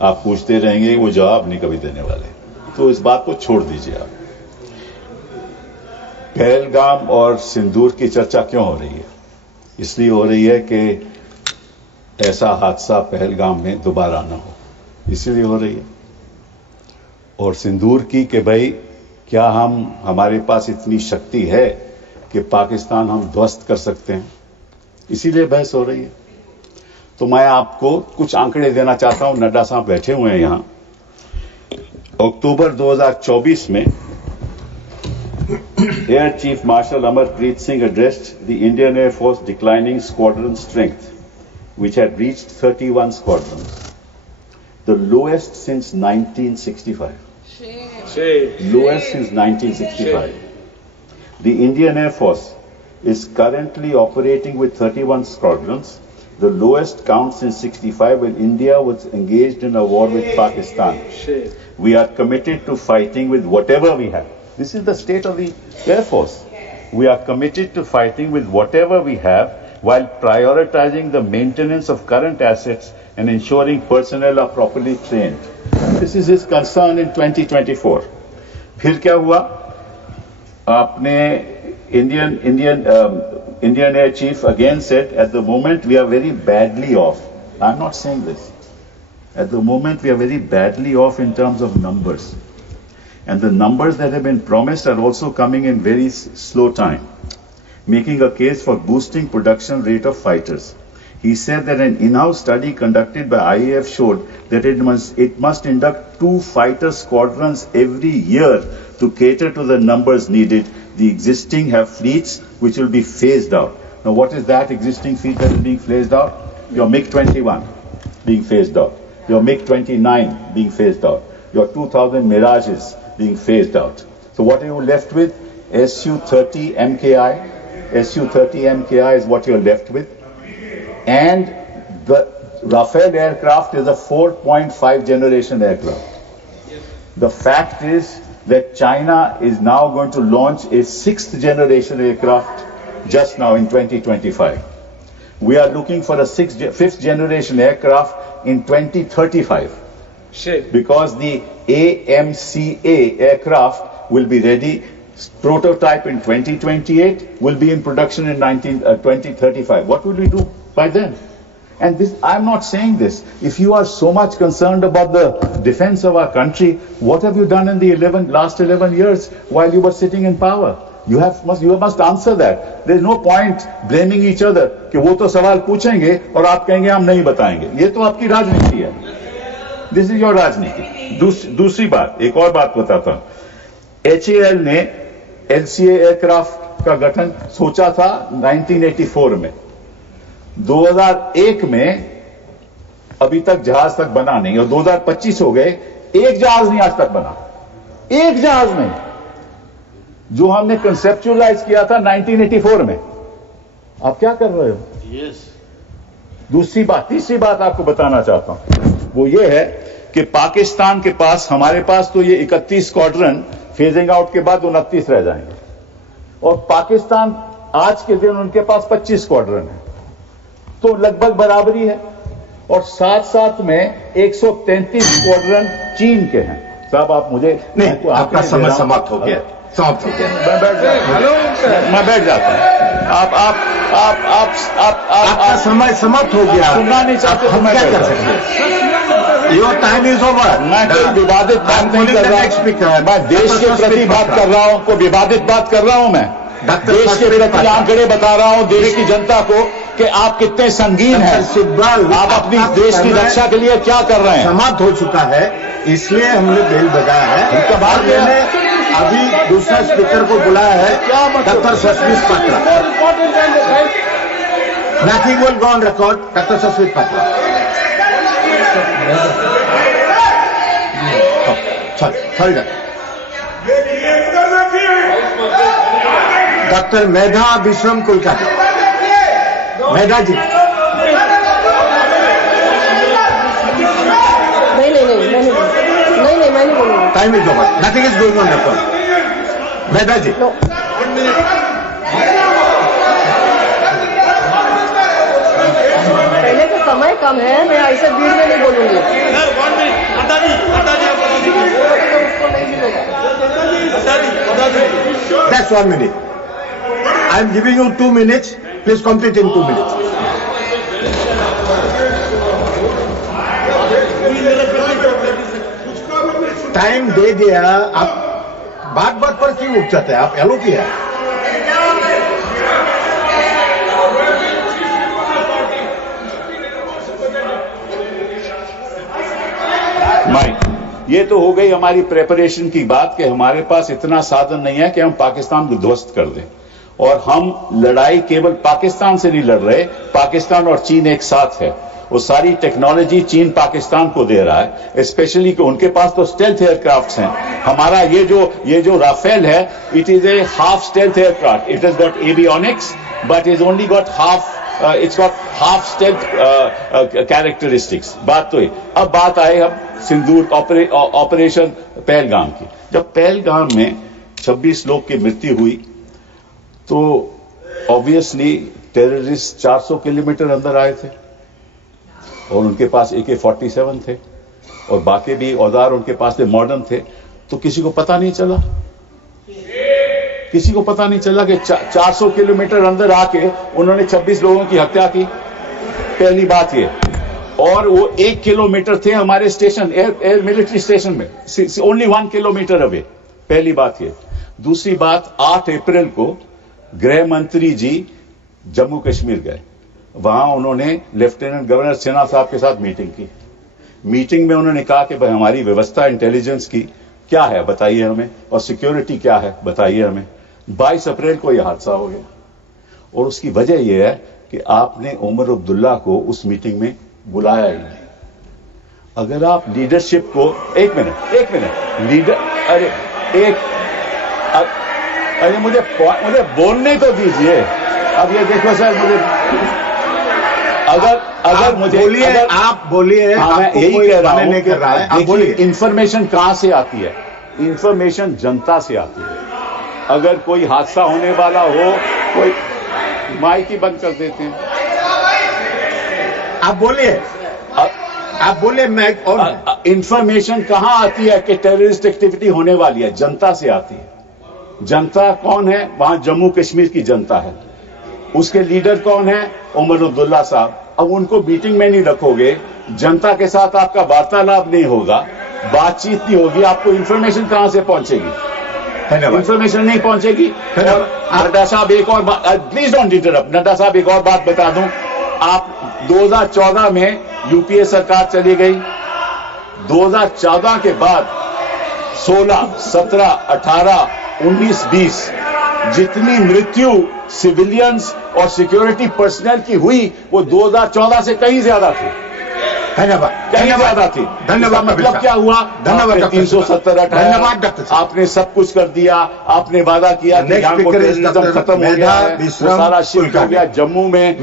आप पूछते रहेंगे, वो जवाब नहीं कभी देने वाले। तो इस बात को छोड़ दीजिए आप। पहलगाम और सिंदूर की चर्चा क्यों हो रही है? इसलिए हो रही है कि ऐसा हादसा पहलगाम में दोबारा ना हो, इसीलिए हो रही है। और सिंदूर की कि भाई क्या हमारे पास इतनी शक्ति है कि पाकिस्तान हम ध्वस्त कर सकते हैं, इसीलिए बहस हो रही है। तो मैं आपको कुछ आंकड़े देना चाहता हूं। नड्डा साहब बैठे हुए हैं यहां। अक्टूबर 2024 में air chief marshal Amarpreet Singh addressed the Indian Air Force declining squadron strength, which had reached 31 squadrons, the lowest since 1965. Lowest since 1965. The Indian Air Force is currently operating with 31 squadrons, the lowest count since 65 when India was engaged in a war with Pakistan. We are committed to fighting with whatever we have. This is the state of the Air Force. We are committed to fighting with whatever we have while prioritizing the maintenance of current assets and ensuring personnel are properly trained. This is his concern in 2024. फिर क्या हुआ? आपने Indian Air Chief again said, at the moment we are very badly off. I'm not saying this. At the moment we are very badly off in terms of numbers. And the numbers that have been promised are also coming in very slow time, making a case for boosting production rate of fighters. He said that an in-house study conducted by IAF showed that it must induct 2 fighter squadrons every year to cater to the numbers needed. The existing have fleets which will be phased out. Now what is that existing fleet that is being phased out? Your MiG-21 being phased out. Your MiG-29 being phased out. Your 2000 Mirages being phased out. So what are you left with? Su-30 MKI. Su-30 MKI is what you're left with. And the Rafale aircraft is a 4.5 generation aircraft. The fact is that China is now going to launch a 6th generation aircraft just now in 2025. We are looking for a 5th generation aircraft in 2035. Because the AMCA aircraft will be ready, prototype in 2028, will be in production in 2035. What will we do by then? And this, I'm not saying this. If you are so much concerned about the defense of our country, what have you done in the last 11 years while you were sitting in power? You must answer that. There is no point blaming each other कि वो तो सवाल पूछेंगे और आप कहेंगे हम नहीं बताएंगे. ये तो आपकी राजनीति है. This is your राजनीति. दूसरी बात, एक और बात बताता हूं. HAL ने LCA एयरक्राफ्ट का गठन सोचा था 1984 में. 2001 में अभी तक जहाज तक बना नहीं और 2025 हो गए, एक जहाज नहीं आज तक बना. एक जहाज नहीं, जो हमने कंसेप्चुअलाइज किया था 1984 में. आप क्या कर रहे हो? दूसरी बात, तीसरी बात आपको बताना चाहता हूं, वो ये है कि पाकिस्तान के पास, हमारे पास तो ये 31 स्क्वाड्रन फेजिंग आउट के बाद 29 रह जाएंगे, और पाकिस्तान आज के दिन उनके पास 25 स्क्वाड्रन है, तो लगभग बराबरी है. और साथ साथ में 133 स्क्वाड्रन चीन के हैं. साहब आप मुझे नहीं, आपका समय समाप्त हो गया, समाप्त हो गया. मैं बैठ जाता हूं. आपका समय समाप्त हो गया. सुनना नहीं चाहते तो मैं क्या कर सकते हैं? Your time is over. मैं कोई विवादित बात नहीं कर रहा हूं. मैं देश के प्रति बात कर रहा हूं, कोई विवादित बात कर रहा हूं. मैं देश के प्रति आंकड़े बता रहा हूं देश की जनता को कि आप कितने संगीन हैं. आप अपनी देश की रक्षा के लिए क्या कर रहे हैं. समाप्त हो चुका है, इसलिए हमने बेल बजाया है. उसके बाद मैंने अभी दूसरा स्पीकर को बुलाया है, doctor Sasmit Patra. Nothing will go on record. Doctor Sasmit Patra. Doctor Medha Vishwam Kulkarni. Medha ji. नहीं, मैं नहीं बोलूंगा. Time is over. Nothing is going on record. Medha ji. पहले तो समय कम है, मैं ऐसे बीच में नहीं बोलूंगी. just 1 minute. I am giving you 2 minutes. Please complete in 2 minutes. Time दे दिया, आप बात पर क्यों उठ जाते हैं? आप एलो किया है। माइक, ये तो हो गई हमारी प्रेपरेशन की बात कि हमारे पास इतना साधन नहीं है कि हम पाकिस्तान को ध्वस्त कर दें। और हम लड़ाई केवल पाकिस्तान से नहीं लड़ रहे, पाकिस्तान और चीन एक साथ है। वो सारी टेक्नोलॉजी चीन पाकिस्तान को दे रहा है, स्पेशली कि उनके पास तो स्टेल्थ एयरक्राफ्ट्स हैं। हमारा ये जो राफेल है, it is a half stealth aircraft. It has got avionics but is only got half, it's got half stealth characteristics. बात तो है। अब बात आए हम सिंदूर ऑपरेशन पहलगाम की। जब पहलगाम में 26 लोग की मृत्यु हुई तो ऑब्वियसली टेररिस्ट 400 किलोमीटर अंदर आए थे और उनके पास AK-47 थे और बाकी भी औजार उनके पास में मॉडर्न थे। तो किसी को पता नहीं चला, किसी को पता नहीं चला कि 400 किलोमीटर अंदर आके उन्होंने 26 लोगों की हत्या की। पहली बात ये। और वो 1 किलोमीटर थे हमारे स्टेशन, एयर मिलिट्री स्टेशन में, ओनली 1 किलोमीटर अवे। पहली बात ये। दूसरी बात, 8 अप्रैल को गृह मंत्री जी जम्मू कश्मीर गए। वहां उन्होंने लेफ्टिनेंट गवर्नर सिन्हा साहब के साथ मीटिंग की। मीटिंग में उन्होंने कहा कि भाई हमारी व्यवस्था इंटेलिजेंस की क्या है बताइए हमें, और सिक्योरिटी क्या है बताइए हमें। 22 अप्रैल को यह हादसा हो गया और उसकी वजह यह है कि आपने उमर अब्दुल्ला को उस मीटिंग में बुलाया ही नहीं। अगर आप लीडरशिप को, एक मिनट लीडर, अरे मुझे बोलने तो दीजिए। अब ये देखो सर, मुझे अगर मुझे बोलिए, आप बोलिए। हाँ, मैं यही कह रहा हूं नहीं कर रहा है, आप बोलिए। इंफॉर्मेशन कहां से आती है? इंफॉर्मेशन जनता से आती है। अगर कोई हादसा होने वाला हो, कोई माइक ही बंद कर देते हैं। आप बोलिए, आप बोलिए। मैं और इंफॉर्मेशन कहां आती है कि टेररिस्ट एक्टिविटी होने वाली है? जनता से आती है। जनता कौन है? वहां जम्मू कश्मीर की जनता है। उसके लीडर कौन है? उमर अब्दुल्ला साहब। अब उनको मीटिंग में नहीं रखोगे, जनता के साथ आपका वार्तालाप नहीं होगा, बातचीत नहीं होगी, आपको इंफॉर्मेशन कहां से पहुंचेगी? इंफॉर्मेशन नहीं पहुंचेगी। नड्डा साहब एक और बात, प्लीज डोंट इंटरप्ट। नड्डा साहब एक और बात बता दूं, आप 2014 में यूपीए सरकार चली गई। 2014 के बाद 16, 17, 18, 19, 20 जितनी मृत्यु सिविलियंस और सिक्योरिटी पर्सनल की हुई वो 2014 से कहीं ज्यादा थी। धन्यवाद। कहीं ज्यादा थी। धन्यवाद। मतलब क्या हुआ? धन्यवाद। 370 धन्यवाद। आपने सब कुछ कर दिया। आपने वादा किया कि यहाँ को टेररिज्म खत्म हो गया है, वो सारा शिफ्ट हो गया जम्मू में।